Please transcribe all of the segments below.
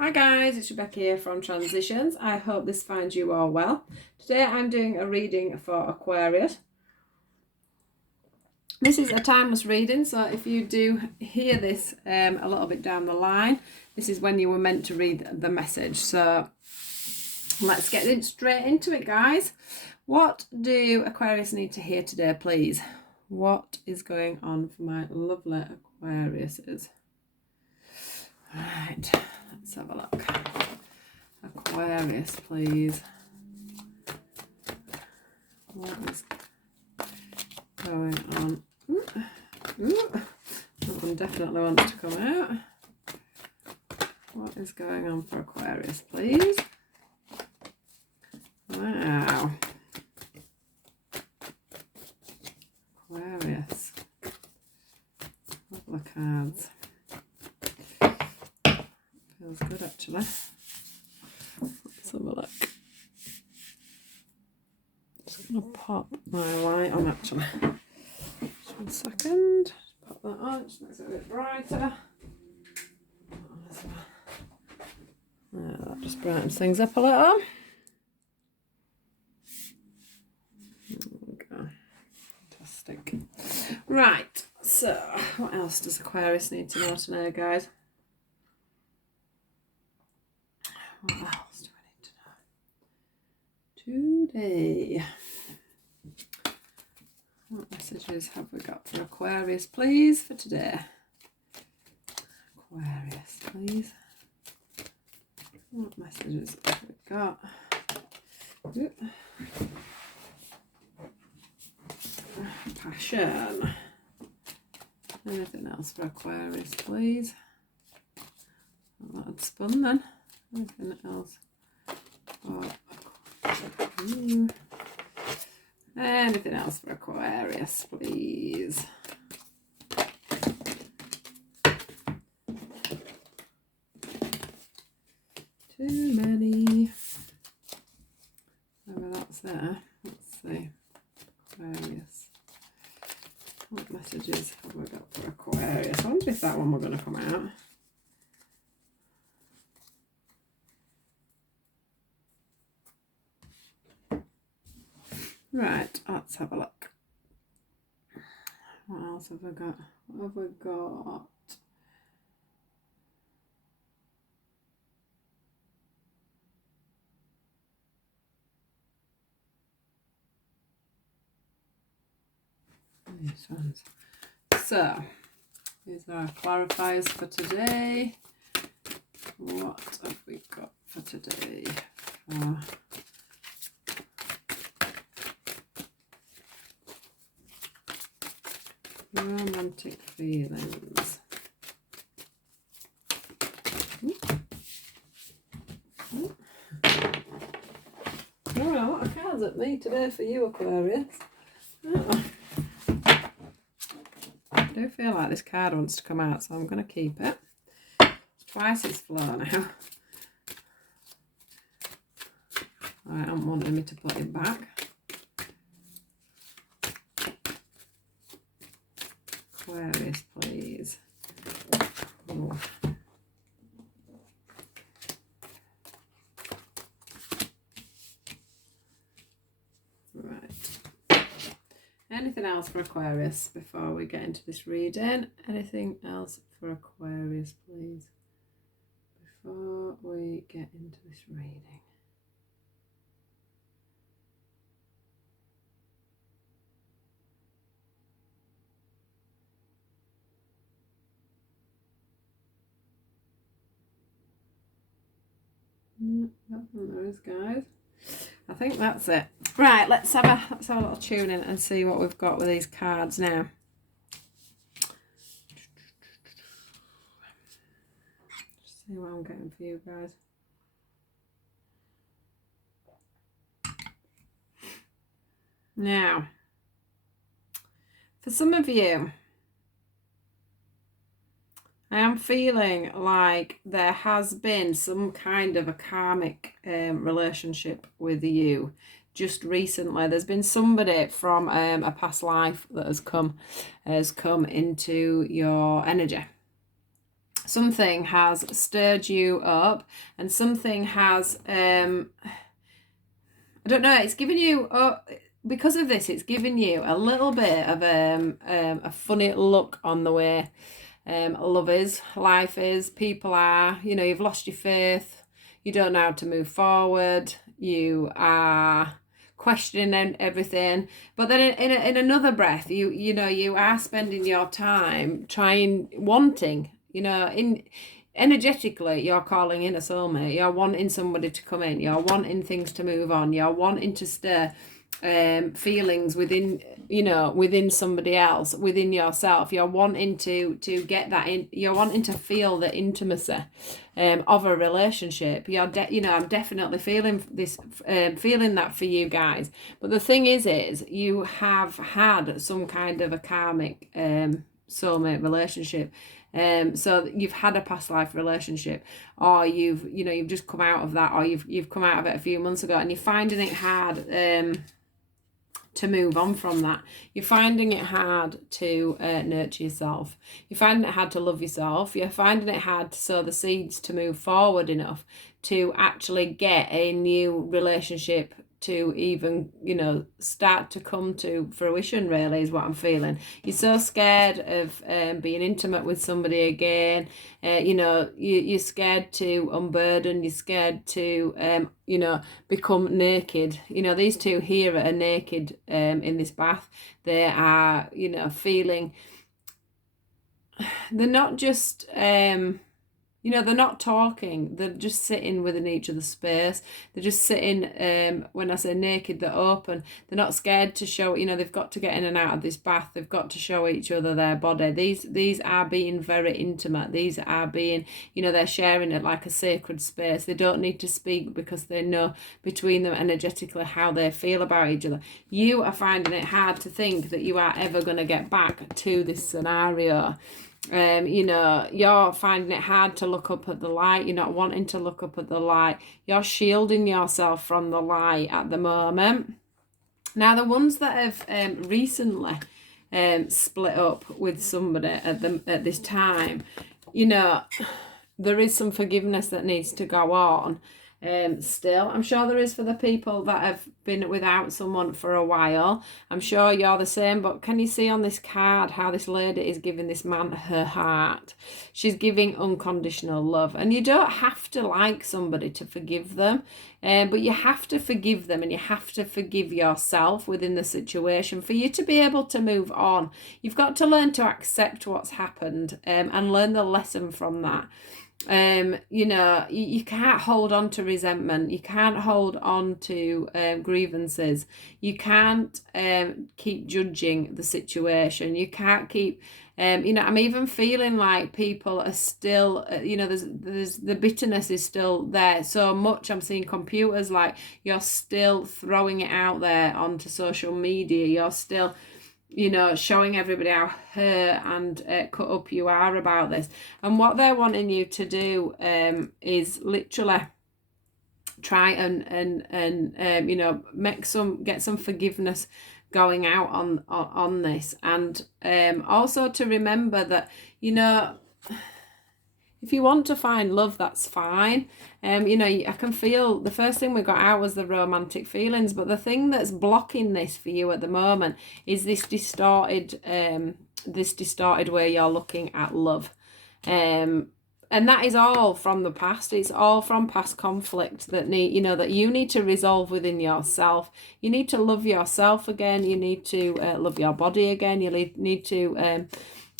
Hi guys, it's Rebecca here from Transitions. I hope this finds you all well. Today I'm doing a reading for Aquarius. This is a timeless reading, so if you do hear this a little bit down the line, this is when you were meant to read the message. So let's get straight into it, guys. What do Aquarius need to hear today, please? What is going on for my lovely Aquariuses? Right, let's have a look. Aquarius, please. What is going on? That one definitely wants to come out. What is going on for Aquarius, please? Wow. Aquarius. Couple of cards. Feels good, actually. Let's have a look. Just going to pop my light on, actually. Just 1 second. Just pop that on. Just makes it a bit brighter. That just brightens things up a little. There we go. Fantastic. Right. So, what else does Aquarius need to know today, guys? What else do we need to know today? What messages have we got for Aquarius, please, for today? Aquarius, please. What messages have we got? Passion. Anything else for Aquarius, please? Well, that's spun then. Anything else for Aquarius? Anything else for Aquarius, please? Too many. Maybe that's there. Let's see. Aquarius. What messages have we got for Aquarius? I wonder if that one were going to come out. Right, let's have a look. What else have we got? What have we got? These ones. So, these are our clarifiers for today. What have we got for today? Romantic feelings. Oh, a lot of cards at me today for you, Aquarius. Oh. I do feel like this card wants to come out, so I'm going to keep it. It's twice its flow now. Right, I'm wanting me to put it back. Aquarius, please. Oh. Right. Anything else for Aquarius before we get into this reading? Anything else for Aquarius, please? Before we get into this reading. No, that one there is, guys. I think that's it. Right, let's have a little tune in and see what we've got with these cards now. Just see what I'm getting for you guys. Now, for some of you, I am feeling like there has been some kind of a karmic relationship with you just recently. There's been somebody from a past life that has come into your energy. something has stirred you up, and something has I don't know, it's given you because of this, it's given you a little bit of a funny look on the way love is, life is, people are. You know, you've lost your faith, you don't know how to move forward, you are questioning everything. But then in another breath, you know, you are spending your time wanting, you know, energetically, you're calling in a soulmate, you're wanting somebody to come in, you're wanting things to move on, you're wanting to stir feelings within, you know, within somebody else, within yourself. You're wanting to get that in, you're wanting to feel the intimacy of a relationship. You know, I'm definitely feeling this, feeling that for you guys. But the thing is you have had some kind of a karmic soulmate relationship. So you've had a past life relationship, or you've just come out of that, or you've come out of it a few months ago, and you're finding it hard to move on from that. You're finding it hard to nurture yourself. You're finding it hard to love yourself. You're finding it hard to sow the seeds to move forward enough to actually get a new relationship to even, you know, start to come to fruition, really, is what I'm feeling. You're so scared of being intimate with somebody again. You know, you're scared to unburden. You're scared to, you know, become naked. You know, these two here are naked in this bath. They are, you know, feeling, they're not just... you know, they're not talking, they're just sitting within each other's space. They're just sitting, when I say naked, they're open. They're not scared to show, you know, they've got to get in and out of this bath. They've got to show each other their body. These are being very intimate. These are being, you know, they're sharing it like a sacred space. They don't need to speak because they know between them energetically how they feel about each other. You are finding it hard to think that you are ever going to get back to this scenario. You know, you're finding it hard to look up at the light. You're not wanting to look up at the light. You're shielding yourself from the light at the moment. Now, the ones that have recently split up with somebody at this time, you know, there is some forgiveness that needs to go on. Still, I'm sure there is for the people that have been without someone for a while. I'm sure you're the same, but can you see on this card how this lady is giving this man her heart? She's giving unconditional love, and you don't have to like somebody to forgive them, but you have to forgive them, and you have to forgive yourself within the situation for you to be able to move on. You've got to learn to accept what's happened and learn the lesson from that. You know, you can't hold on to resentment. You can't hold on to grievances. You can't keep judging the situation. You can't keep, you know, I'm even feeling like people are still, you know, there's the bitterness is still there so much. I'm seeing computers, like you're still throwing it out there onto social media. You're still, you know, showing everybody how hurt and cut up you are about this. And what they're wanting you to do is literally try and you know, get some forgiveness going out on this. And also to remember that, you know, if you want to find love, that's fine. You know, I can feel the first thing we got out was the romantic feelings, but the thing that's blocking this for you at the moment is this distorted way you're looking at love. And that is all from the past. It's all from past conflict that that you need to resolve within yourself. You need to love yourself again. You need to love your body again. You need to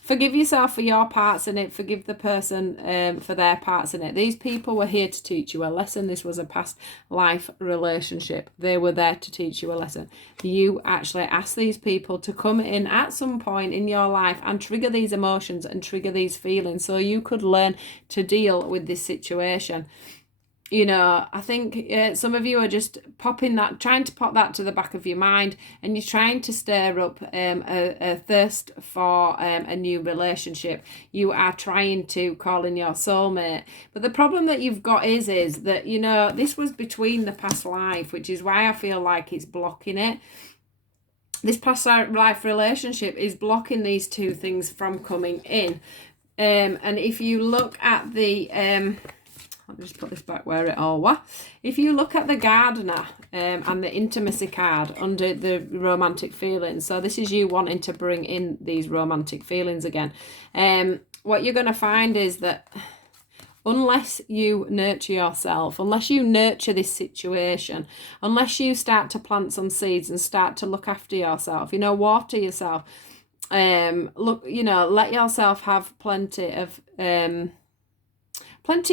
forgive yourself for your parts in it. Forgive the person for their parts in it. These people were here to teach you a lesson. This was a past life relationship. They were there to teach you a lesson. You actually asked these people to come in at some point in your life and trigger these emotions and trigger these feelings so you could learn to deal with this situation. You know, I think some of you are just trying to pop that to the back of your mind, and you're trying to stir up a thirst for a new relationship. You are trying to call in your soulmate. But the problem that you've got is that, you know, this was between the past life, which is why I feel like it's blocking it. This past life relationship is blocking these two things from coming in. And if you look at the I'll just put this back where it all was. If you look at the gardener and the intimacy card under the romantic feelings, so this is you wanting to bring in these romantic feelings again. What you're going to find is that unless you nurture yourself, unless you nurture this situation, unless you start to plant some seeds and start to look after yourself, water yourself, let yourself have plenty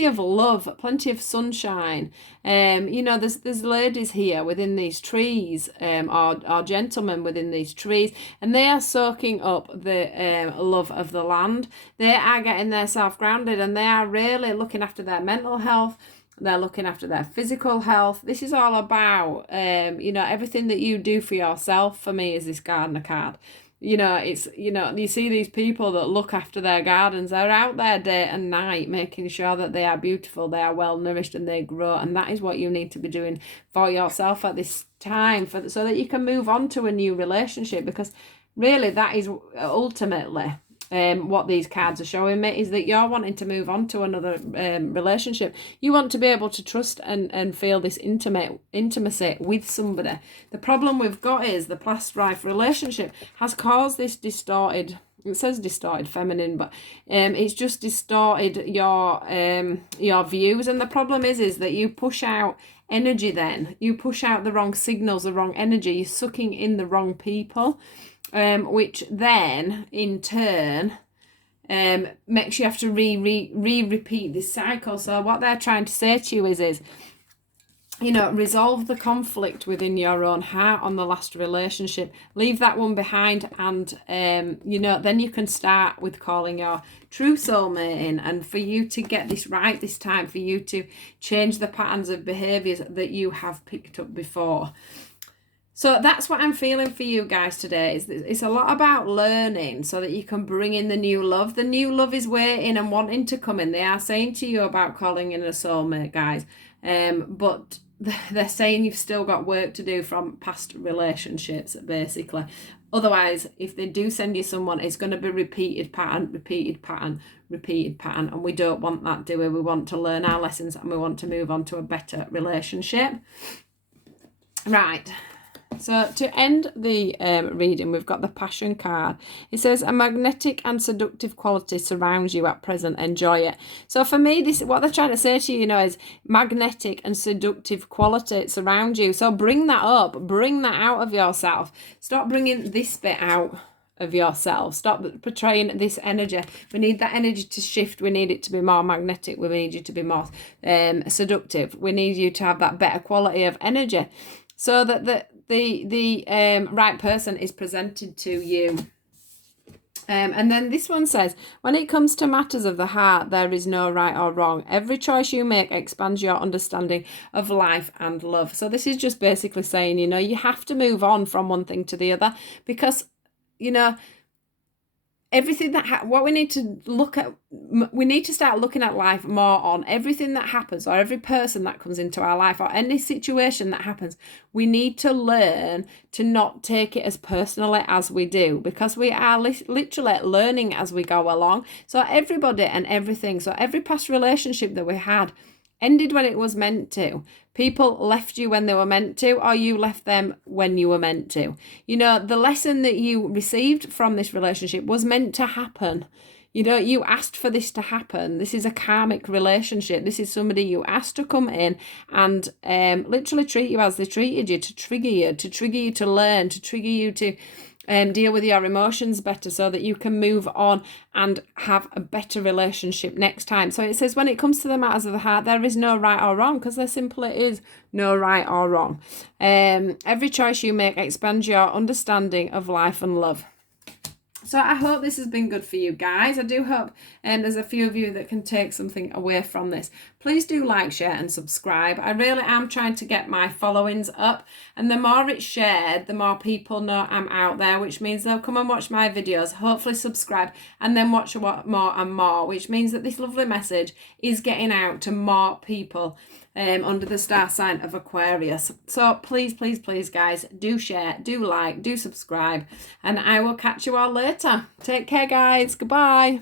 of love, plenty of sunshine. There's ladies here within these trees, or gentlemen within these trees, and they are soaking up the love of the land. They are getting themselves grounded, and they are really looking after their mental health. They're looking after their physical health. This is all about, everything that you do for yourself. For me, is this gardener card. It's, you see these people that look after their gardens. They're out there day and night making sure that they are beautiful, they are well nourished, and they grow. And that is what you need to be doing for yourself at this time, so that you can move on to a new relationship. Because really, that is ultimately what these cards are showing me, is that you're wanting to move on to another relationship. You want to be able to trust and feel this intimacy with somebody. The problem we've got is the past life relationship has caused this distorted, it says distorted feminine, but it's just distorted your views. And the problem is that you push out energy, then you push out the wrong signals, the wrong energy. You're sucking in the wrong people, which then in turn makes you have to repeat this cycle. So what they're trying to say to you is resolve the conflict within your own heart on the last relationship. Leave that one behind, and then you can start with calling your true soulmate in, and for you to get this right this time, for you to change the patterns of behaviours that you have picked up before. So that's what I'm feeling for you guys today. It's a lot about learning so that you can bring in the new love. The new love is waiting and wanting to come in. They are saying to you about calling in a soulmate, guys. But they're saying you've still got work to do from past relationships, basically. Otherwise, if they do send you someone, it's going to be repeated pattern. And we don't want that, do we? We want to learn our lessons, and we want to move on to a better relationship. Right. So to end the reading, we've got the Passion card. It says, a magnetic and seductive quality surrounds you at present. Enjoy it. So for me, this what they're trying to say to you, is magnetic and seductive quality surround you. So bring that up. Bring that out of yourself. Stop bringing this bit out of yourself. Stop portraying this energy. We need that energy to shift. We need it to be more magnetic. We need you to be more seductive. We need you to have that better quality of energy, so that the right person is presented to you. And then this one says, when it comes to matters of the heart, there is no right or wrong. Every choice you make expands your understanding of life and love. So this is just basically saying, you have to move on from one thing to the other, because, everything what we need to look at, we need to start looking at life more on everything that happens, or every person that comes into our life, or any situation that happens. We need to learn to not take it as personally as we do, because we are literally learning as we go along. So everybody and everything, so every past relationship that we had ended when it was meant to. People left you when they were meant to, or you left them when you were meant to. The lesson that you received from this relationship was meant to happen. You asked for this to happen. This is a karmic relationship. This is somebody you asked to come in and literally treat you as they treated you, to trigger you to learn, to trigger you to deal with your emotions better, so that you can move on and have a better relationship next time. So it says, when it comes to the matters of the heart, there is no right or wrong, because there simply is no right or wrong. Every choice you make expands your understanding of life and love. So I hope this has been good for you guys. I do hope there's a few of you that can take something away from this. Please do like, share and subscribe. I really am trying to get my followings up, and the more it's shared, the more people know I'm out there, which means they'll come and watch my videos, hopefully subscribe, and then watch more and more, which means that this lovely message is getting out to more people under the star sign of Aquarius. So please, please, please, guys, do share, do like, do subscribe, and I will catch you all later. Take care, guys. Goodbye.